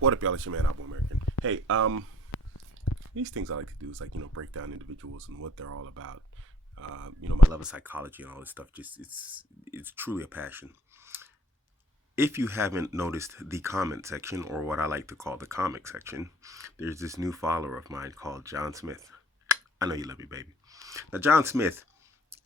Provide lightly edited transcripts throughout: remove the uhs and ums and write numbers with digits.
What up, y'all? It's your man, Abuamerican. Hey, these things I like to do is break down individuals and what they're all about. My love of psychology and all this stuff. Just it's truly a passion. If you haven't noticed the comment section, or what I like to call the comic section, there's this new follower of mine called John Smith. I know you love me, baby. Now, John Smith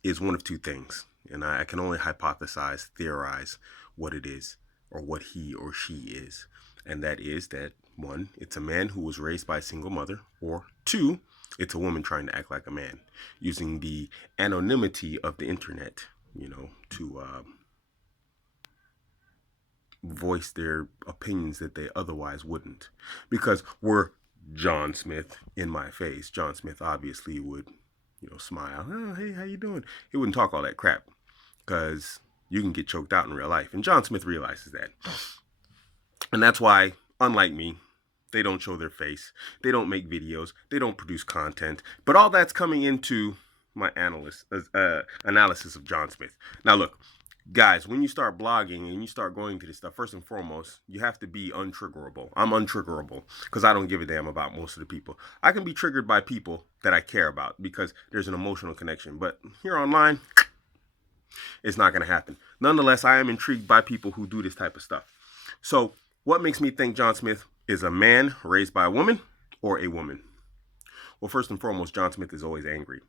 is one of two things, and I can only hypothesize, theorize what it is, or what he or she is. And that is that, one, it's a man who was raised by a single mother, or two, it's a woman trying to act like a man, using the anonymity of the internet, to voice their opinions that they otherwise wouldn't. Because we're John Smith in my face. John Smith obviously would, smile. Oh, hey, how you doing? He wouldn't talk all that crap because you can get choked out in real life. And John Smith realizes that. And that's why, unlike me, they don't show their face. They don't make videos. They don't produce content. But all that's coming into my analysis of John Smith. Now, look, guys, when you start blogging and you start going to this stuff, first and foremost, you have to be untriggerable. I'm untriggerable because I don't give a damn about most of the people. I can be triggered by people that I care about because there's an emotional connection. But here online, it's not going to happen. Nonetheless, I am intrigued by people who do this type of stuff. So what makes me think John Smith is a man raised by a woman or a woman? Well, first and foremost, John Smith is always angry,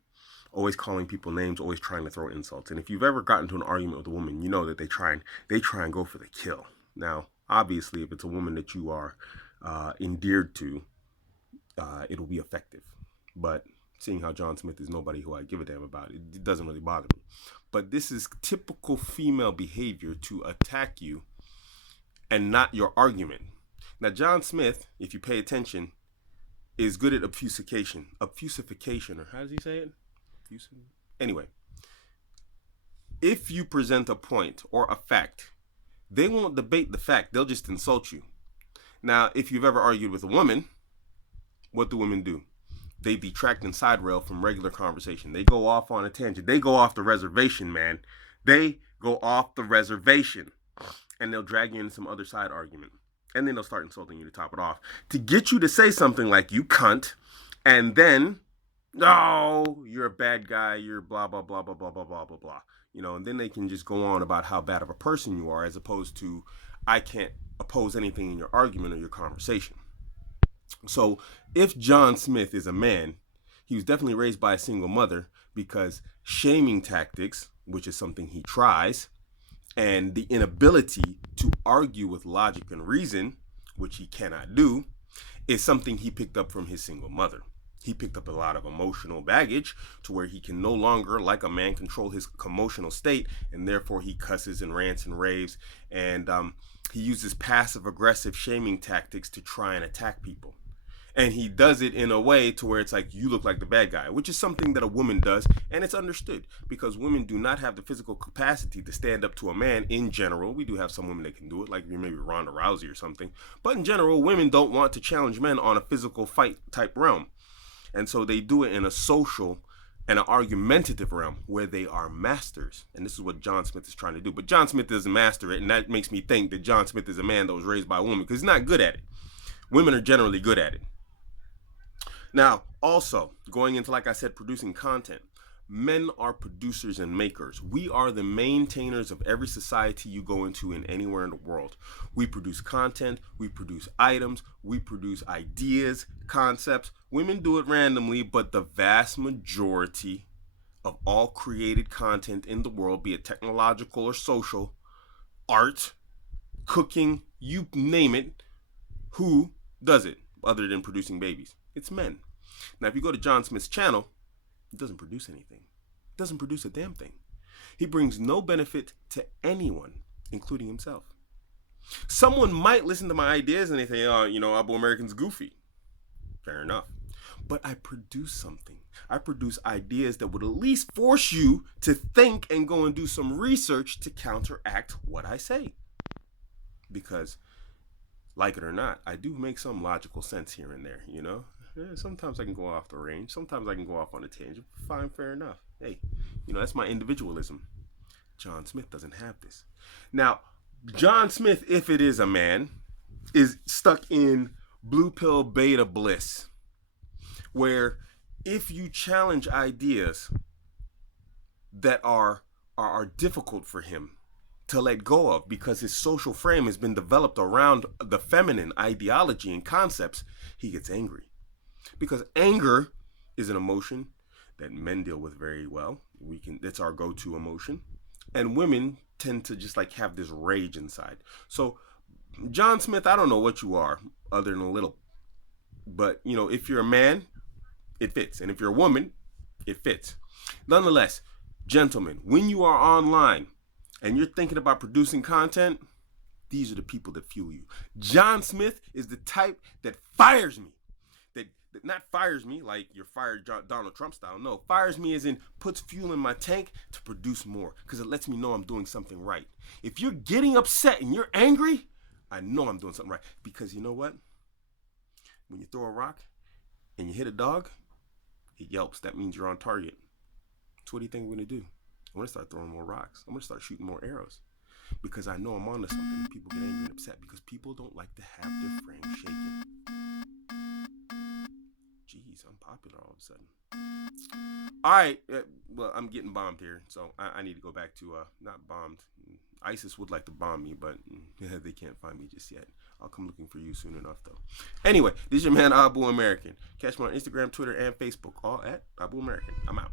always calling people names, always trying to throw insults. And if you've ever gotten into an argument with a woman, you know that they try and go for the kill. Now, obviously, if it's a woman that you are endeared to, it'll be effective. But seeing how John Smith is nobody who I give a damn about, it doesn't really bother me. But this is typical female behavior to attack you and not your argument. Now, John Smith, if you pay attention, is good at obfuscation, or how does he say it? Anyway, if you present a point or a fact, they won't debate the fact. They'll just insult you. Now, if you've ever argued with a woman, what do women do? They detract and side rail from regular conversation. They go off on a tangent. They go off the reservation, man. They go off the reservation. And they'll drag you into some other side argument. And then they'll start insulting you to top it off. To get you to say something like, you cunt, and then, oh, you're a bad guy, you're blah, blah, blah, blah, blah, blah, blah, blah, blah. And then they can just go on about how bad of a person you are, as opposed to, I can't oppose anything in your argument or your conversation. So if John Smith is a man, he was definitely raised by a single mother, because shaming tactics, which is something he tries, and the inability to argue with logic and reason, which he cannot do, is something he picked up from his single mother. He picked up a lot of emotional baggage to where he can no longer, like a man, control his emotional state, and therefore he cusses and rants and raves, and he uses passive-aggressive shaming tactics to try and attack people. And he does it in a way to where it's like, you look like the bad guy, which is something that a woman does, and it's understood because women do not have the physical capacity to stand up to a man in general. We do have some women that can do it, like maybe Ronda Rousey or something. But in general, women don't want to challenge men on a physical fight type realm. And so they do it in a social and an argumentative realm where they are masters. And this is what John Smith is trying to do. But John Smith doesn't master it, and that makes me think that John Smith is a man that was raised by a woman, because he's not good at it. Women are generally good at it. Now, also, going into, like I said, producing content, men are producers and makers. We are the maintainers of every society you go into in anywhere in the world. We produce content, we produce items, we produce ideas, concepts. Women do it randomly, but the vast majority of all created content in the world, be it technological or social, art, cooking, you name it, who does it other than producing babies? It's men. Now, if you go to John Smith's channel, he doesn't produce anything. He doesn't produce a damn thing. He brings no benefit to anyone, including himself. Someone might listen to my ideas and they say, oh, Abuamerican's goofy. Fair enough. But I produce something. I produce ideas that would at least force you to think and go and do some research to counteract what I say. Because, like it or not, I do make some logical sense here and there, Sometimes I can go off the range. Sometimes I can go off on a tangent. Fine, fair enough. Hey, that's my individualism. John Smith doesn't have this. Now, John Smith, if it is a man, is stuck in blue pill beta bliss, where if you challenge ideas that are difficult for him to let go of because his social frame has been developed around the feminine ideology and concepts, he gets angry. Because anger is an emotion that men deal with very well. It's our go-to emotion. And women tend to just like have this rage inside. So John Smith, I don't know what you are other than a little, but if you're a man, it fits. And if you're a woman, it fits. Nonetheless, gentlemen, when you are online and you're thinking about producing content, these are the people that fuel you. John Smith is the type that fires me. That not fires me like you're fired Donald Trump style. No, fires me as in puts fuel in my tank to produce more because it lets me know I'm doing something right. If you're getting upset and you're angry, I know I'm doing something right. Because you know what? When you throw a rock and you hit a dog, it yelps. That means you're on target. So what do you think I'm going to do? I'm going to start throwing more rocks. I'm going to start shooting more arrows. Because I know I'm onto something and people get angry and upset because people don't like to have their frame shaken. Jeez, I'm popular all of a sudden. All right. Well, I'm getting bombed here. So I need to go back to, not bombed. ISIS would like to bomb me, but they can't find me just yet. I'll come looking for you soon enough, though. Anyway, this is your man, Abuamerican. Catch me on Instagram, Twitter, and Facebook, all at Abuamerican. I'm out.